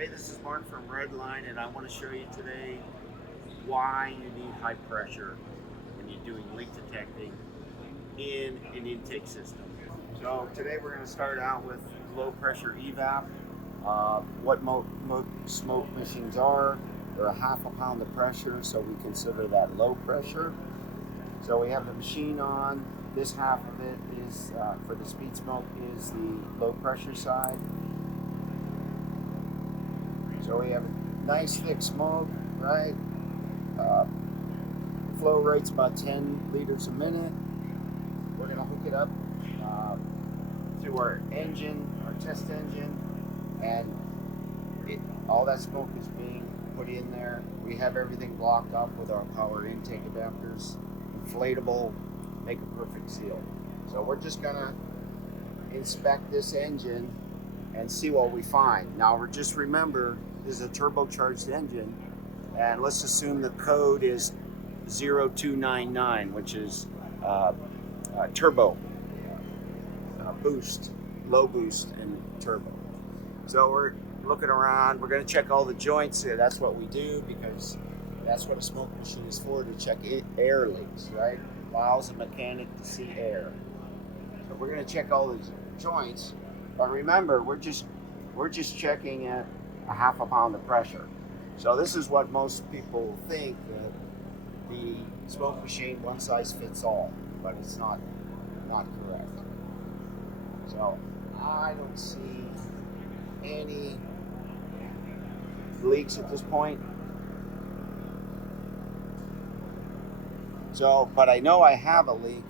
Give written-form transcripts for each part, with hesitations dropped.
Hey, this is Mark from Redline, and I want to show you today why you need high pressure when you're doing leak detecting in an intake system. So today we're going to start out with low pressure evap. What smoke machines are, they're a half a pound of pressure, so we consider that low pressure. So we have the machine on. This half of it is for the speed smoke is the low pressure side. So we have a nice thick smoke, right? Flow rate's about 10 liters a minute. We're gonna hook it up to our engine, our test engine, and all that smoke is being put in there. We have everything blocked off with our power intake adapters, inflatable, make a perfect seal. So we're just gonna inspect this engine and see what we find. Now just remember, this is a turbocharged engine, and let's assume the code is 0299, which is turbo, boost, low boost, and turbo. So we're looking around. We're going to check all the joints. That's what we do because that's what a smoke machine is for, to check air leaks, right? Allows a mechanic to see air. So we're going to check all these joints. But remember, we're just checking at a half a pound of pressure. So this is what most people think, that the smoke machine one size fits all, but it's not correct. So I don't see any leaks at this point. So, but I know I have a leak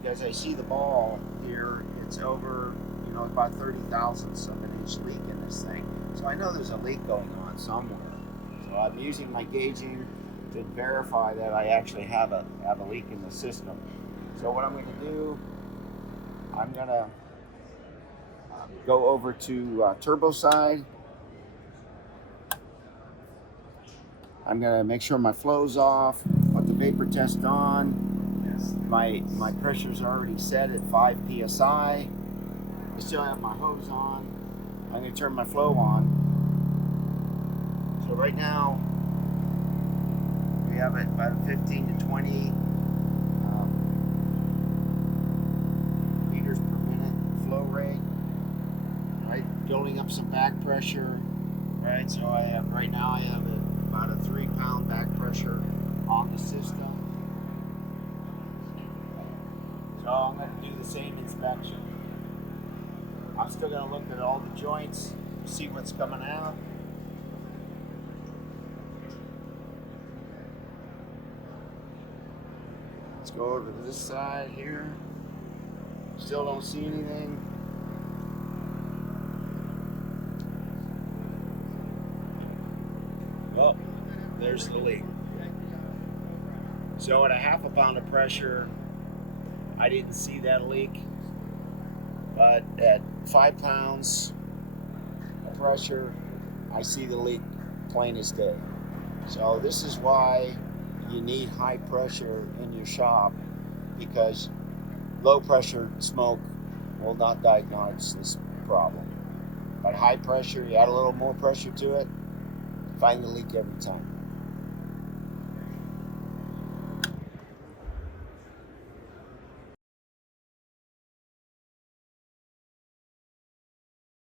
because I see the ball here. It's over, about 30 thousandths of an inch leak in this thing. So I know there's a leak going on somewhere. So I'm using my gauging to verify that I actually have a leak in the system. So what I'm going to do, I'm going to go over to turbo side. I'm going to make sure my flow's off, put the vapor test on. My pressure's already set at 5 psi. I still have my hose on. I'm going to turn my flow on. So right now we have it about 15 to 20 liters per minute flow rate. Right, building up some back pressure. Right, so I have about a 3-pound back pressure on the system. So I'm going to do the same inspection. I'm still going to look at all the joints, see what's coming out. Let's go over to this side here. Still don't see anything. Oh, there's the leak. So at a half a pound of pressure, I didn't see that leak. But at 5 pounds of pressure, I see the leak plain as day. So this is why you need high pressure in your shop, because low pressure smoke will not diagnose this problem. But high pressure, you add a little more pressure to it, find the leak every time.